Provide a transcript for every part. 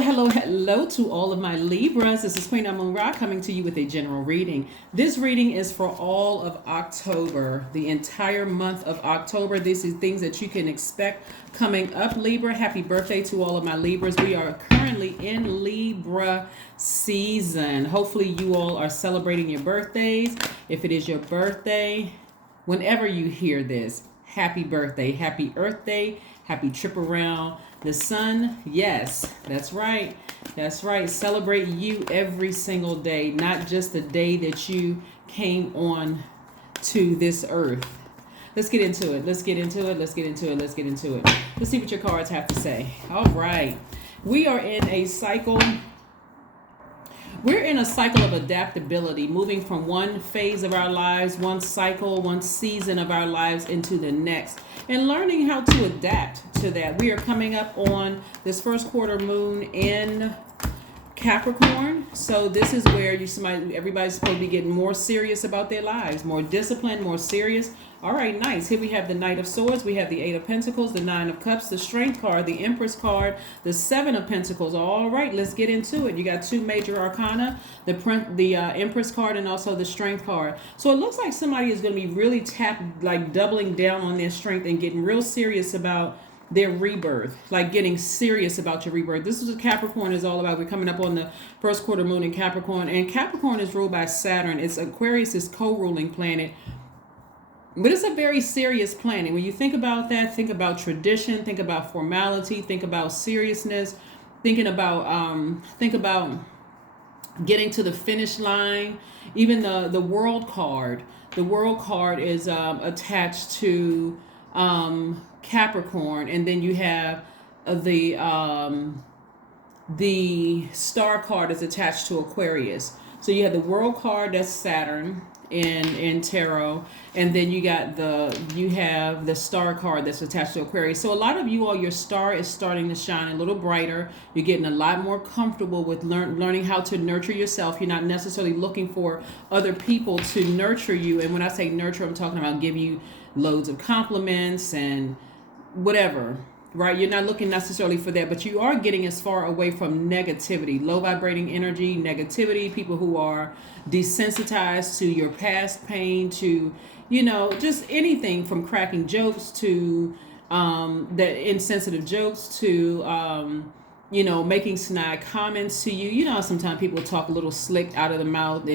Hello to all of my Libras. This is Queen Amun Ra coming to you with a general reading. This reading is for all of October, the entire month of October. These are things that you can expect coming up, Libra. Happy birthday to all of my Libras. We are currently in Libra season. Hopefully you all are celebrating your birthdays. If it is your birthday, whenever you hear this, happy birthday, happy Earth Day, happy trip around the sun. Yes, that's right. That's right. Celebrate you every single day, not just the day that you came on to this earth. Let's get into it. Let's get into it. Let's get into it. Let's get into it. Let's see what your cards have to say. All right. We are in a cycle. We're in a cycle of adaptability, moving from one phase of our lives, one cycle, one season of our lives into the next, and learning how to adapt to that. We are coming up on this first quarter moon in Capricorn. So this is where everybody's supposed to be getting more serious about their lives, more disciplined, more serious. All right, nice. Here we have the Knight of Swords, we have the Eight of Pentacles, the Nine of Cups, the Strength card, the Empress card, the Seven of Pentacles. All right, let's get into it. You got two major arcana, the Empress card and also the Strength card. So it looks like somebody is going to be really doubling down on their strength and getting real serious about their rebirth, like getting serious about your rebirth. This is what Capricorn is all about. We're coming up on the first quarter moon in Capricorn, and Capricorn is ruled by Saturn. It's Aquarius is co-ruling planet, but it's a very serious planet. When you think about that, think about tradition, think about formality, think about seriousness, think about getting to the finish line. Even the World card. The World card is attached to Capricorn, and then you have the Star card is attached to Aquarius. So you have the World card, that's Saturn in tarot, and then you have the Star card that's attached to Aquarius. So a lot of you all, your star is starting to shine a little brighter. You're getting a lot more comfortable with learning how to nurture yourself. You're not necessarily looking for other people to nurture you. And when I say nurture, I'm talking about give you loads of compliments and whatever, right? You're not looking necessarily for that, but you are getting as far away from negativity, low vibrating energy, negativity, people who are desensitized to your past pain, to, just anything from cracking jokes to that insensitive jokes to, making snide comments to you. Sometimes people talk a little slick out of the mouth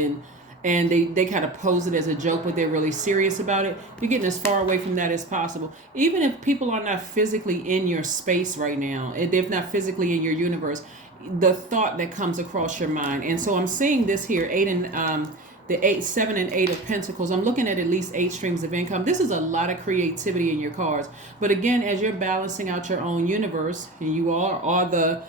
and they kind of pose it as a joke, but they're really serious about it. You're getting as far away from that as possible. Even if people are not physically in your space right now, if they're not physically in your universe, the thought that comes across your mind. And so I'm seeing this here, seven and eight of Pentacles. I'm looking at least 8 streams of income. This is a lot of creativity in your cards. But again, as you're balancing out your own universe, and you are the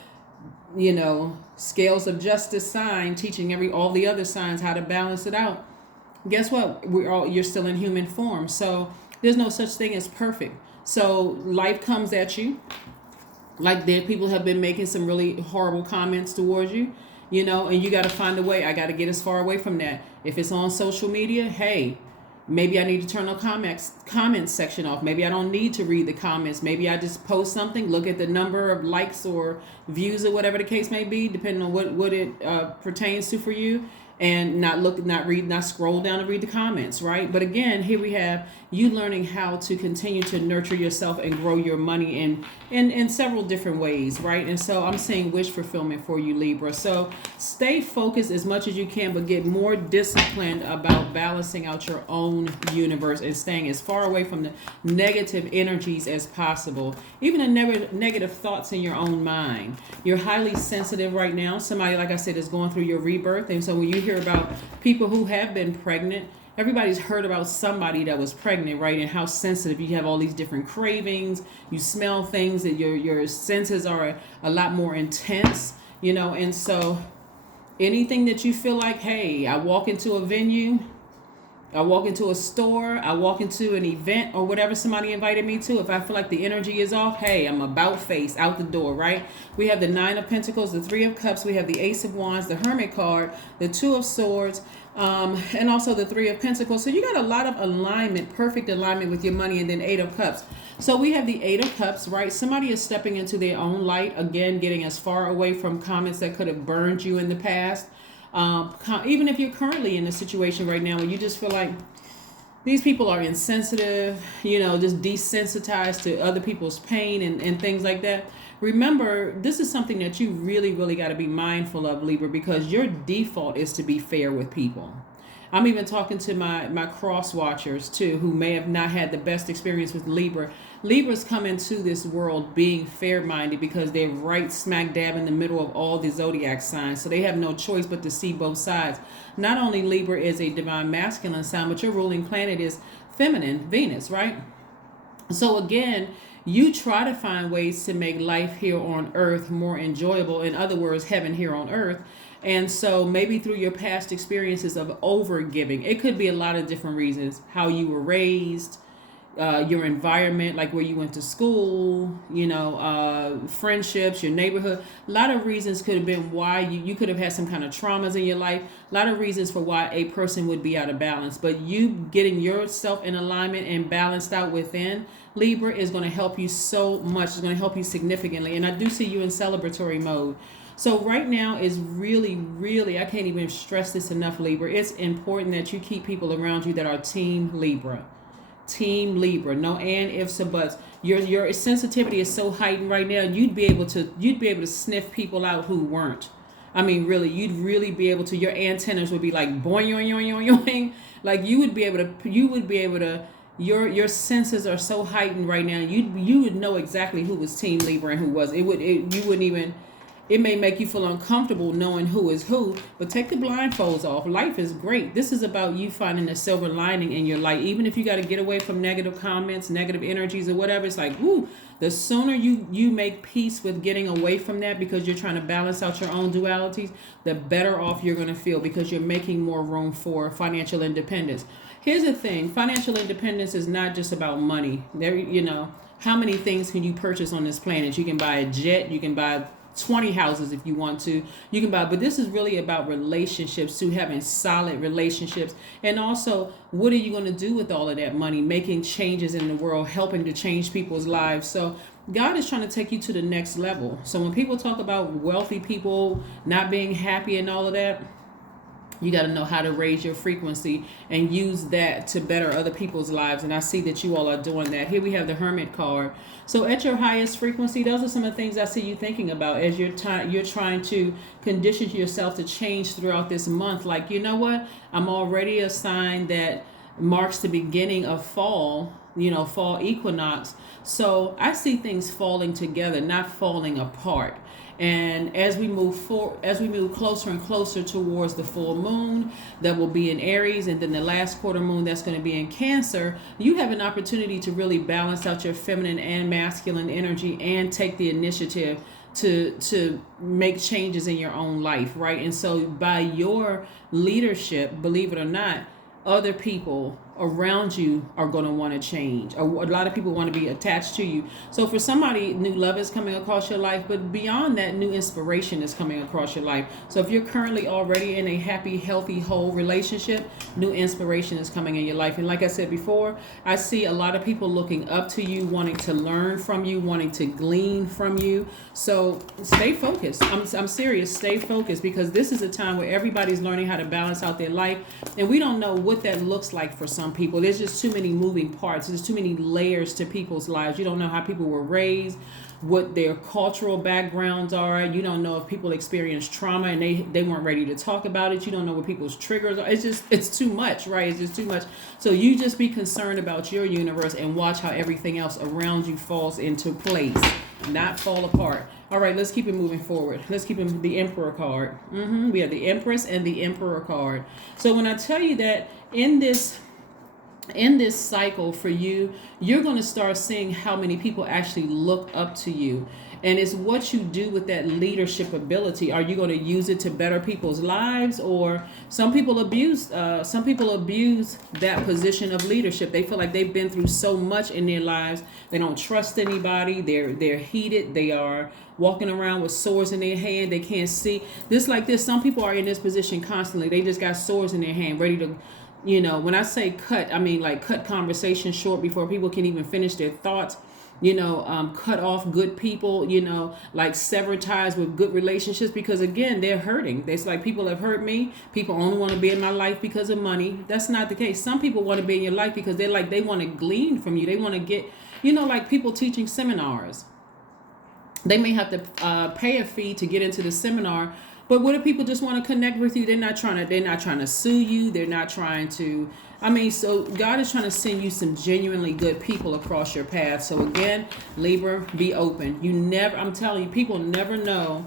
scales of justice sign, teaching all the other signs how to balance it out. Guess what? You're still in human form. So there's no such thing as perfect. So life comes at you. Like there, people have been making some really horrible comments towards you, and you got to find a way. I got to get as far away from that. If it's on social media, hey, maybe I need to turn the comments section off. Maybe I don't need to read the comments. Maybe I just post something, look at the number of likes or views or whatever the case may be, depending on what it pertains to for you, and not scroll down and read the comments, right? But again, here we have you learning how to continue to nurture yourself and grow your money in several different ways, right? And so I'm saying wish fulfillment for you, Libra. So stay focused as much as you can, but get more disciplined about balancing out your own universe and staying as far away from the negative energies as possible. Even the negative thoughts in your own mind. You're highly sensitive right now. Somebody, like I said, is going through your rebirth. And so when you hear about people who have been pregnant, everybody's heard about somebody that was pregnant, right? And how sensitive you have all these different cravings. You smell things, that your senses are a lot more intense, and so anything that you feel like, hey, I walk into a venue I walk into a store, I walk into an event or whatever somebody invited me to. If I feel like the energy is off, hey, I'm about face out the door, right? We have the Nine of Pentacles, the Three of Cups, we have the Ace of Wands, the Hermit card, the Two of Swords, and also the Three of Pentacles. So you got a lot of alignment, perfect alignment with your money, and then Eight of Cups. So we have the Eight of Cups, right? Somebody is stepping into their own light, again, getting as far away from comments that could have burned you in the past. Even if you're currently in a situation right now where you just feel like these people are insensitive, just desensitized to other people's pain and things like that. Remember, this is something that you really, really got to be mindful of, Libra, because your default is to be fair with people. I'm even talking to my cross watchers too, who may have not had the best experience with Libra. Libras come into this world being fair-minded because they're right smack dab in the middle of all the Zodiac signs. So they have no choice but to see both sides. Not only Libra is a divine masculine sign, but your ruling planet is feminine, Venus, right? So again, you try to find ways to make life here on earth more enjoyable. In other words, heaven here on earth. And so maybe through your past experiences of over giving, it could be a lot of different reasons. How you were raised, your environment, like where you went to school, friendships, your neighborhood. A lot of reasons could have been why you could have had some kind of traumas in your life. A lot of reasons for why a person would be out of balance. But you getting yourself in alignment and balanced out within, Libra, is going to help you so much. It's going to help you significantly. And I do see you in celebratory mode. So right now is really, really, I can't even stress this enough, Libra. It's important that you keep people around you that are Team Libra. Team Libra. No and ifs or buts. Your sensitivity is so heightened right now. You'd be able to sniff people out who weren't. I mean, really, you'd really be able to. Your antennas would be like boing, yoing, yoing, yoing, yoing. Like you would be able to. Your senses are so heightened right now. You would know exactly who was Team Libra and who was. You wouldn't even. It may make you feel uncomfortable knowing who is who, but take the blindfolds off. Life is great. This is about you finding the silver lining in your life. Even if you got to get away from negative comments, negative energies, or whatever, it's like, woo, the sooner you make peace with getting away from that because you're trying to balance out your own dualities, the better off you're going to feel because you're making more room for financial independence. Here's the thing. Financial independence is not just about money. How many things can you purchase on this planet? You can buy a jet. You can buy 20 houses if you want to. You can buy, but this is really about relationships, to having solid relationships. And also, what are you going to do with all of that money? Making changes in the world, helping to change people's lives. So God is trying to take you to the next level. So when people talk about wealthy people not being happy and all of that, you got to know how to raise your frequency and use that to better other people's lives. And I see that you all are doing that. Here we have the Hermit card. So at your highest frequency, those are some of the things I see you thinking about as you're trying to condition yourself to change throughout this month. Like, you know what? I'm already a sign that marks the beginning of fall, fall equinox. So I see things falling together, not falling apart. And as we move closer and closer towards the full moon that will be in Aries, and then the last quarter moon that's going to be in Cancer, you have an opportunity to really balance out your feminine and masculine energy and take the initiative to make changes in your own life, right? And so by your leadership, believe it or not, other people around you are going to want to change. A lot of people want to be attached to you. So for somebody, new love is coming across your life, but beyond that, new inspiration is coming across your life. So if you're currently already in a happy, healthy, whole relationship, new inspiration is coming in your life. And like I said before, I see a lot of people looking up to you, wanting to learn from you, wanting to glean from you. So stay focused. I'm serious. Stay focused, because this is a time where everybody's learning how to balance out their life. And we don't know what that looks like for some people. There's just too many moving parts. There's too many layers to people's lives. You don't know how people were raised, what their cultural backgrounds are. You don't know if people experience trauma and they weren't ready to talk about it. You don't know what people's triggers are. It's too much, right? It's just too much. So you just be concerned about your universe and watch how everything else around you falls into place, not fall apart. All right, let's keep it moving forward. Let's keep it the Emperor card. We have the Empress and the Emperor card. So when I tell you that in this cycle for you, you're going to start seeing how many people actually look up to you. And it's what you do with that leadership ability. Are you going to use it to better people's lives? Or some people abuse that position of leadership. They feel like they've been through so much in their lives. They don't trust anybody. They're heated. They are walking around with swords in their hand. They can't see. This like this. Some people are in this position constantly. They just got swords in their hand, ready to, when I say cut, I mean like cut conversation short before people can even finish their thoughts. Cut off good people, like sever ties with good relationships, because again, they're hurting. It's like, people have hurt me. People only want to be in my life because of money. That's not the case. Some people want to be in your life because they want to glean from you. They want to get, like people teaching seminars. They may have to pay a fee to get into the seminar. But what if people just want to connect with you? They're not trying to sue you. They're not trying to, so God is trying to send you some genuinely good people across your path. So again, Libra, be open. I'm telling you, people never know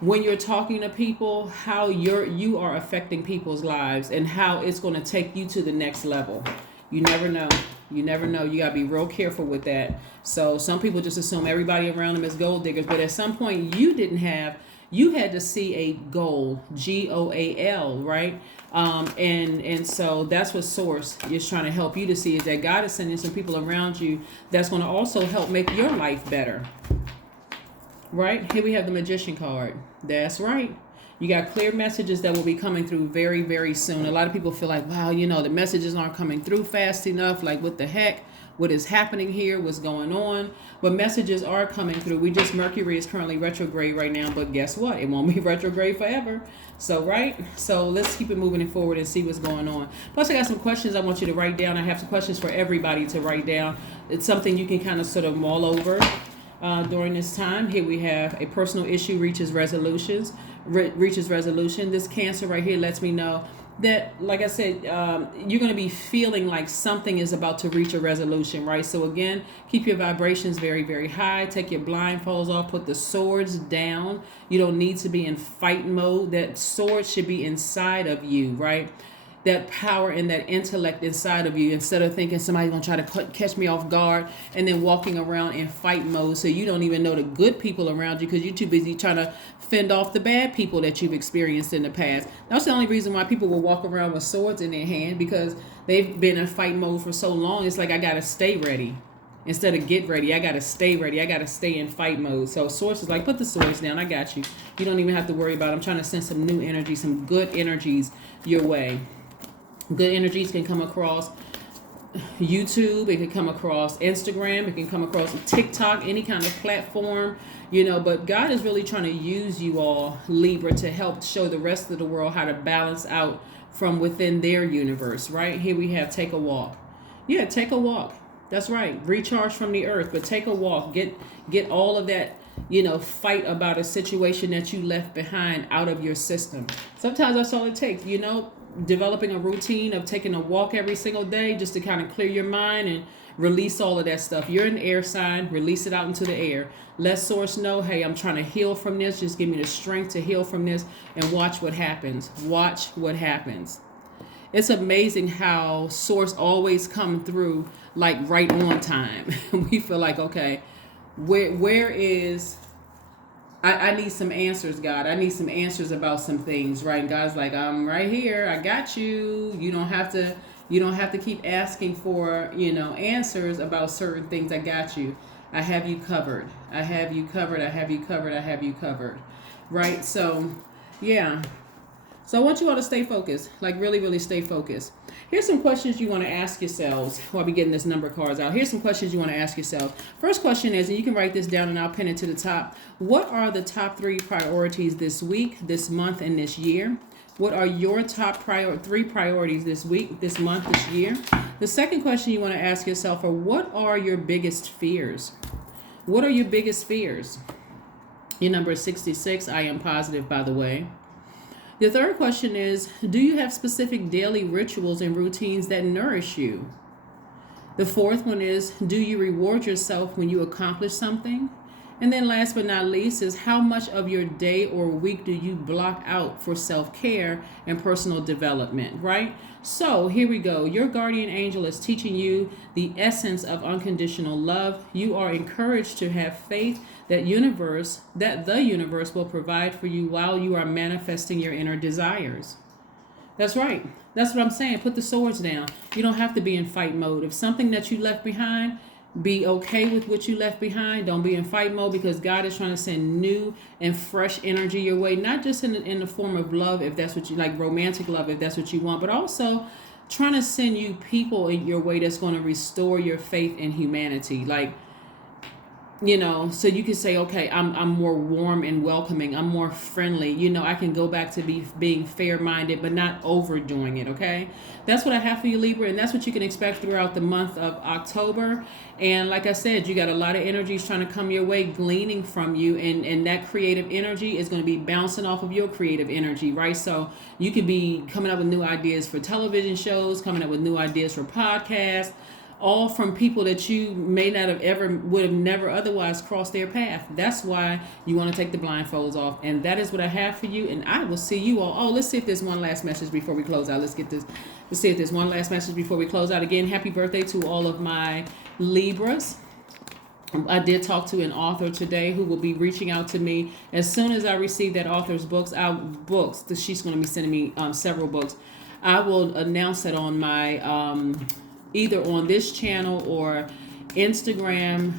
when you're talking to people how you are affecting people's lives and how it's going to take you to the next level. You never know. You never know. You got to be real careful with that. So some people just assume everybody around them is gold diggers. But at some point you had to see a goal, GOAL, right? And so that's what Source is trying to help you to see, is that God is sending some people around you that's going to also help make your life better. Right? Here we have the Magician card. That's right. You got clear messages that will be coming through very, very soon. A lot of people feel like, wow, the messages aren't coming through fast enough. Like, what the heck? What is happening here? What's going on? But messages are coming through. Mercury is currently retrograde right now, but guess what? It won't be retrograde forever. So, right? So let's keep it moving forward and see what's going on. Plus, I got some questions I want you to write down. I have some questions for everybody to write down. It's something you can kind of sort of mull over during this time. Here we have a personal issue reaches resolution. This Cancer right here lets me know that, like I said, you're going to be feeling like something is about to reach a resolution, right? So again, keep your vibrations very, very high. Take your blindfolds off. Put the swords down. You don't need to be in fight mode. That sword should be inside of you, right? That power and that intellect inside of you, instead of thinking somebody's going to try to catch me off guard and then walking around in fight mode, so you don't even know the good people around you because you're too busy trying to fend off the bad people that you've experienced in the past. That's the only reason why people will walk around with swords in their hand, because they've been in fight mode for so long. It's like, I got to stay ready. Instead of get ready, I got to stay ready. I got to stay in fight mode. So Source is like, put the swords down. I got you. You don't even have to worry about it. I'm trying to send some new energy, some good energies your way. Good energies can come across YouTube. It can come across Instagram. It can come across TikTok, any kind of platform, but God is really trying to use you all, Libra, to help show the rest of the world how to balance out from within their universe, right? Here we have take a walk. Yeah, take a walk. That's right. Recharge from the earth, but take a walk. Get all of that, fight about a situation that you left behind out of your system. Sometimes that's all it takes, developing a routine of taking a walk every single day just to kind of clear your mind and release all of that stuff. You're an air sign, release it out into the air. Let Source know, hey, I'm trying to heal from this. Just give me the strength to heal from this, and watch what happens. Watch what happens. It's amazing how Source always come through like right on time. We feel like, okay, where is... I need some answers, God. I need some answers about some things, right? And God's like, I'm right here. I got you. You don't have to keep asking for, answers about certain things. I got you. I have you covered. I have you covered. I have you covered. I have you covered. Right? So, yeah. So I want you all to stay focused, like really, really stay focused. Here's some questions you want to ask yourselves while we're getting this number cards out. Here's some questions you want to ask yourself. First question is, and you can write this down and I'll pin it to the top. What are the top 3 priorities this week, this month, and this year? What are your top 3 priorities this week, this month, this year? The second question you want to ask yourself are, what are your biggest fears? What are your biggest fears? Your number is 66. I am positive, by the way. The third question is, do you have specific daily rituals and routines that nourish you? The fourth one is, do you reward yourself when you accomplish something? And then last but not least is how much of your day or week do you block out for self-care and personal development, right? So here we go. Your guardian angel is teaching you the essence of unconditional love. You are encouraged to have faith that the universe will provide for you while you are manifesting your inner desires. That's right. That's what I'm saying. Put the swords down. You don't have to be in fight mode. If something that you left behind, be okay with what you left behind. Don't be in fight mode, because God is trying to send new and fresh energy your way, not just in the form of love, if that's what you like, romantic love, if that's what you want, but also trying to send you people in your way that's going to restore your faith in humanity. Like, so you can say, okay, I'm more warm and welcoming. I'm more friendly. I can go back to being fair-minded, but not overdoing it, okay? That's what I have for you, Libra, and that's what you can expect throughout the month of October. And like I said, you got a lot of energies trying to come your way, gleaning from you, and that creative energy is going to be bouncing off of your creative energy, right? So you could be coming up with new ideas for television shows, coming up with new ideas for podcasts, all from people that you may not have would have never otherwise crossed their path. That's why you want to take the blindfolds off. And that is what I have for you. And I will see you all. Oh, let's see if there's one last message before we close out. Let's see if there's one last message before we close out. Again, happy birthday to all of my Libras. I did talk to an author today who will be reaching out to me as soon as I receive that author's books. She's going to be sending me several books. I will announce it on my either on this channel or Instagram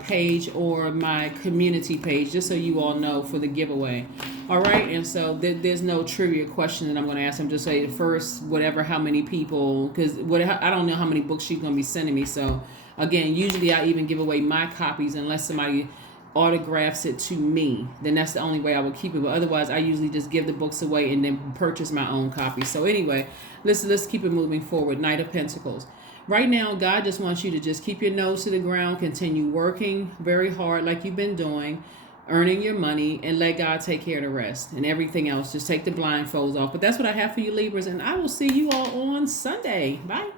page or my community page, just so you all know, for the giveaway. All right, and so there's no trivia question that I'm going to ask. I'm just say first, how many people, because I don't know how many books she's going to be sending me. So again, usually I even give away my copies unless somebody autographs it to me. Then that's the only way I will keep it. But otherwise, I usually just give the books away and then purchase my own copy. So anyway, let's keep it moving forward. Knight of Pentacles. Right now, God just wants you to just keep your nose to the ground, continue working very hard like you've been doing, earning your money, and let God take care of the rest. And everything else, just take the blindfolds off. But that's what I have for you, Libras, and I will see you all on Sunday. Bye.